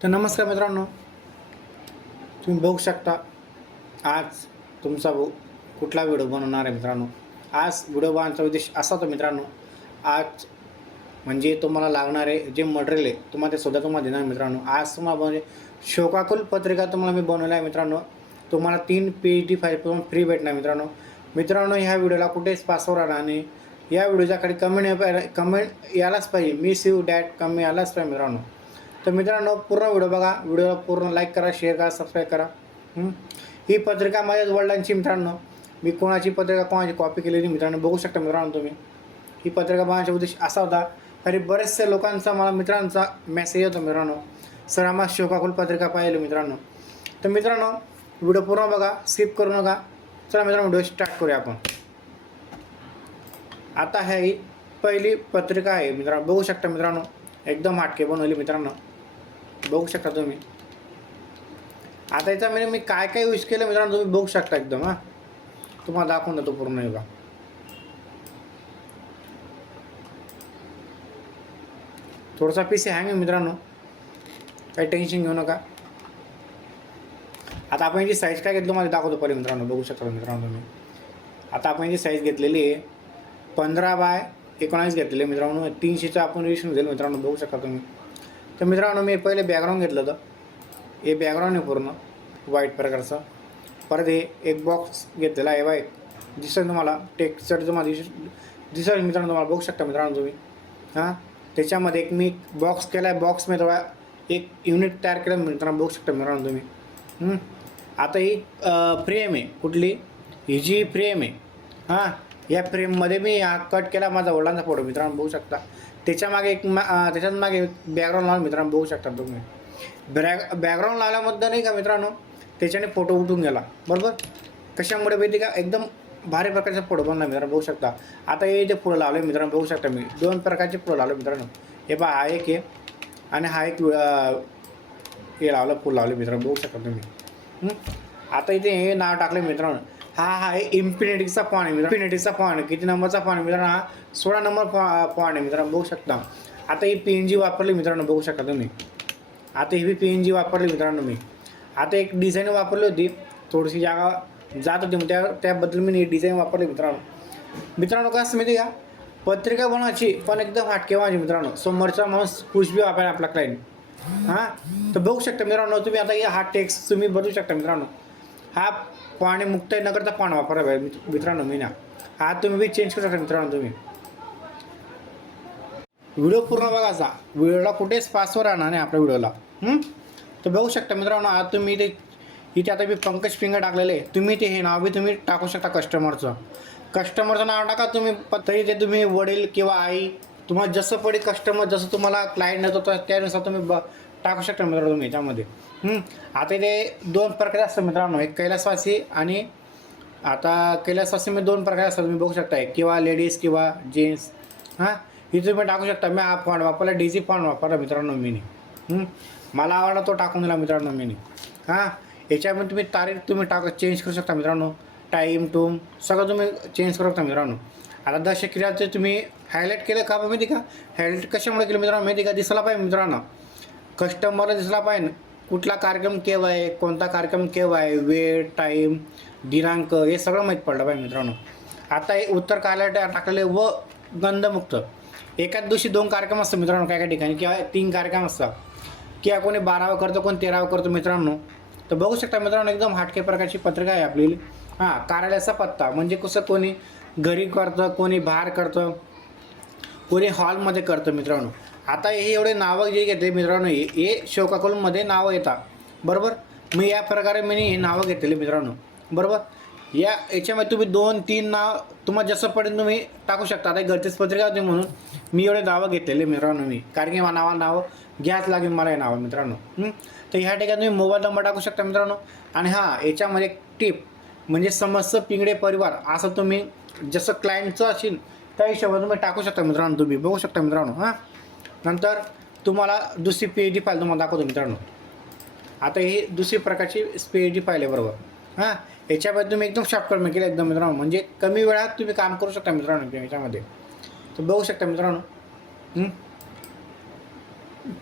तर नमस्कार मित्रांनो, तुम्ही बघू शकता आज तुमचा कुठला व्हिडिओ बनवणार आहे मित्रांनो. आज व्हिडिओ बनवण्याचा उद्देश असा होता मित्रांनो, आज म्हणजे तुम्हाला लागणारे जे मटेरियल आहे तुम्हाला ते सुद्धा तुम्हाला देणार मित्रांनो. आज तुम्हाला म्हणजे शोकाकुल पत्रिका तुम्हाला मी बनवली आहे मित्रांनो. तुम्हाला 3 PhD फाईल पण फ्री भेटणार मित्रांनो. मित्रांनो ह्या व्हिडिओला कुठेच पासवर राहणार नाही. या व्हिडिओच्याकडे कमेंट यायलाच पाहिजे, मिस यू डॅड कमेंट यायलाच पाहिजे मित्रांनो. तर मित्रांनो पूर्ण व्हिडिओ बघा, व्हिडिओला पूर्ण लाईक करा, शेअर करा, सबस्क्राईब करा. ही पत्रिका माझ्याच वडिलांची मित्रांनो. मी कोणाची पत्रिका कोणाची कॉपी केलेली मित्रांनो बघू शकता मित्रांनो तुम्ही. ही पत्रिका बनवण्याचा उद्देश असा होता, तरी बरेचसे लोकांचा मला मित्रांचा मेसेज येतो मित्रांनो, सर आम्हाला शोकाकुल पत्रिका पाहिजे मित्रांनो. तर मित्रांनो व्हिडिओ पूर्ण बघा, स्किप करू नका. चला मित्रांनो व्हिडिओ स्टार्ट करूया आपण. आता ही पहिली पत्रिका आहे मित्रांनो, बघू शकता मित्रांनो, एकदम हटके बनवली मित्रांनो, बघू शकता तुम्ही. आता याच्यामध्ये मी काय काय यूज केलं मित्रांनो तुम्ही बघू शकता एकदम. तुम्हाला दाखवून देतो पूर्ण बघा. थोडासा पीसी हँग आहे मित्रांनो, काही टेन्शन घेऊ नका. आता आपण याची साईज काय घेतली मला दाखवतो पहिले मित्रांनो, बघू शकता मित्रांनो तुम्ही. आता आपण याची साईज घेतलेली आहे 15x19 घेतलेली आहे मित्रांनो. 300चं आपण रिशन घेतलं मित्रांनो, बघू शकता तुम्ही. तर मित्रांनो मी पहिले बॅकग्राऊंड घेतलं होतं, हे बॅकग्राऊंड आहे पूर्ण व्हाईट प्रकारचं. परत हे एक बॉक्स घेतलेला आहे व्हाईट, दिसेल तुम्हाला टेक्स्चर तुम्हाला दिसेल मित्रांनो, तुम्हाला बघू शकता मित्रांनो तुम्ही. त्याच्यामध्ये एक मी बॉक्स केला आहे, बॉक्समध्ये थोडा एक युनिट तयार केलं मित्रांनो, बघू शकता मित्रांनो तुम्ही. आता ही फ्रेम आहे कुठली, ही जी फ्रेम आहे या फ्रेममध्ये मी कट केला माझा वडिलांचा फोटो मित्रांनो, बघू शकता. त्याच्यामागे त्याच्यात मागे बॅकग्राऊंड लावून मित्रांनो, बघू शकता तुम्ही. बॅकग्राऊंड लावल्यामध्ये नाही का मित्रांनो, त्याच्याने फोटो उठून गेला बरोबर. कशामुळे माहिती का, एकदम भारी प्रकारचा फोटो बनला मित्रांनो, बघू शकता. आता हे जे फुलं लावले मित्रांनो, बघू शकता मी 2 प्रकारचे फुलं लावले मित्रांनो. हे पहा, हा एक आहे आणि हा एक हे लावलं, फुल लावले मित्रांनो, बघू शकता तुम्ही. आता इथे हे नाव टाकले मित्रांनो, हा आहे इन्फिनिटीचा पॉईंट आहे मित्रांनो. इन्फिनिटीचा पॉईंट किती नंबरचा पॉईंट मित्रांनो, हा 16 नंबर पॉईंट आहे मित्रांनो, बघू शकता. आता ही PNG वापरली मित्रांनो, बघू शकता तुम्ही. आता ही PNG वापरली मित्रांनो मी. आता एक डिझाईन वापरली होती, थोडीशी जागा जात होती मग त्याबद्दल मी डिझाईन वापरली मित्रांनो. कसं माहिती का, पत्रिका बनवायची पण एकदम हटके माझी मित्रांनो, समोरचा माणूस खुश बी वापरायला आपला क्लायंट. तर बघू शकता मित्रांनो तुम्ही. आता हा टेक्स्ट तुम्ही बदलू शकता मित्रांनो. हा पाणी मुक्ताई नगरचा पाणी वापरा मित्रांनो मी ना. हा तुम्ही बी चेंज करू शकता मित्रांनो तुम्ही. व्हिडिओ पूर्ण बघायचा, व्हिडिओला कुठेच पासवर राहणार नाही आपल्या व्हिडिओला. तर बघू शकता मित्रांनो. आता तुम्ही इथे आता मी पंकज फिंगर टाकलेले आहे, तुम्ही ते हे नाव बी तुम्ही टाकू शकता. कस्टमरचं नाव टाका तुम्ही, तरी ते तुम्ही वडील किंवा आई तुम्हाला जसं पडेल कस्टमर, जसं तुम्हाला क्लायंट येतो तर त्यानुसार तुम्ही टाकू शकता मित्रांनो तुम्ही याच्यामध्ये. आता ते 2 प्रकार असतात मित्रांनो, एक कैलासवासी आणि आता कैलासवासी 2 प्रकार असतात तुम्ही बघू शकता, किंवा लेडीज किंवा जेंट्स. ही तुम्ही टाकू शकता. मी हा फॉन्ट वापरला, DG फॉन्ट वापरला मित्रांनो मीने. मला आवडला तो टाकून दिला मित्रांनो मीने. याच्यामध्ये तुम्ही तारीख तुम्ही चेंज करू शकता मित्रांनो, टाईम टूम सगळं तुम्ही चेंज करू शकता मित्रांनो. आता दशक्रियाचे तुम्ही हायलाईट केलं का माहिती का, हायलाईट कशामुळे केलं मित्रांनो माहिती का, दिसला पाहिजे मित्रांनो, कस्टमरला दिसला पाहिजे कुठला कार्यक्रम केव्हा आहे, कोणता कार्यक्रम केव्हा आहे, वेळ टाईम दिनांक हे सगळं माहीत पडलं पाहिजे मित्रांनो. आता हे उत्तर कार्यालय टाकलेले व गंधमुक्त, एकाच दिवशी 2 कार्यक्रम असतात मित्रांनो काय काय ठिकाणी, किंवा 3 कार्यक्रम असतात, किंवा कोणी 12वा करतो कोणी 13वा करतो मित्रांनो. तर बघू शकता मित्रांनो एकदम हटके प्रकारची पत्रिका आहे आपली. कार्यालयाचा पत्ता म्हणजे कसं, कोणी घरी करतं, कोणी बाहेर करतं, कोणी हॉलमध्ये करतं मित्रांनो. आता हे एवढे नावं जे घेतले मित्रांनो, हे शोकाकुलमध्ये नावं येतात बरोबर. मी या प्रकारे मी हे नावं घेतलेली मित्रांनो बरोबर. याच्यामध्ये तुम्ही 2-3 नाव तुम्हाला जसं पडेल तुम्ही टाकू शकता. आता घरचीच पत्रिका होती म्हणून मी एवढे नावं घेतलेले मित्रांनो मी, कारण की मला नावं घ्यायच लागेल मला हे नावं मित्रांनो. तर ह्या ठिकाणी तुम्ही मोबाईल नंबर टाकू शकता मित्रांनो. आणि याच्यामध्ये एक टिप म्हणजे समस्त पिंगळे परिवार असं तुम्ही जसं क्लायंटचं असेल त्या हिशोबाने तुम्ही टाकू शकता मित्रांनो, तुम्ही बघू शकता मित्रांनो. नंतर तुम्हाला दुसरी PhD फाईल तुम्हाला दाखवतो मित्रांनो. आता ही दुसरी प्रकारची PhD फाईल आहे बरोबर. याच्यामध्ये तुम्ही एकदम शॉर्टकट केलं एकदम मित्रांनो, म्हणजे कमी वेळात तुम्ही काम करू शकता मित्रांनो याच्यामध्ये. तर बघू शकता मित्रांनो.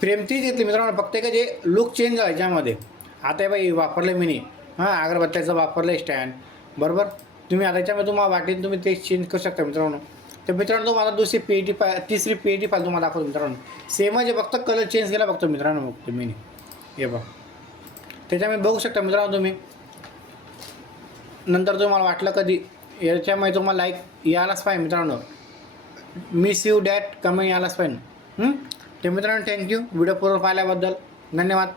फ्रेम तीच घेतली मित्रांनो, फक्त का जे लुक चेंज आहे याच्यामध्ये. आता हे बाई वापरलं मी नाही हां, अगरबत्त्याचं वापरलं स्टँड बरोबर. तुम्ही आता याच्यामध्ये तुम्हाला वाटेल तुम्ही ते चेंज करू शकता मित्रांनो. तर मित्रांनो तुम्हाला दुसरी पेटी तिसरी पेटी फाईल तुम्हाला दाखवतो मित्रांनो. सेमच आहे, फक्त कलर चेंज केला फक्त मित्रांनो. मग तुम्ही हे बघ त्याच्यामध्ये बघू शकता मित्रांनो तुम्ही. नंतर तुम्हाला वाटलं कधी याच्यामध्ये तुम्हाला लाईक यायलाच पाहिजे मित्रांनो. मिस यू डॅट कमेंट यायलाच पाहिजे. ते मित्रांनो थँक्यू व्हिडिओ पूर्ण पाहिल्याबद्दल धन्यवाद.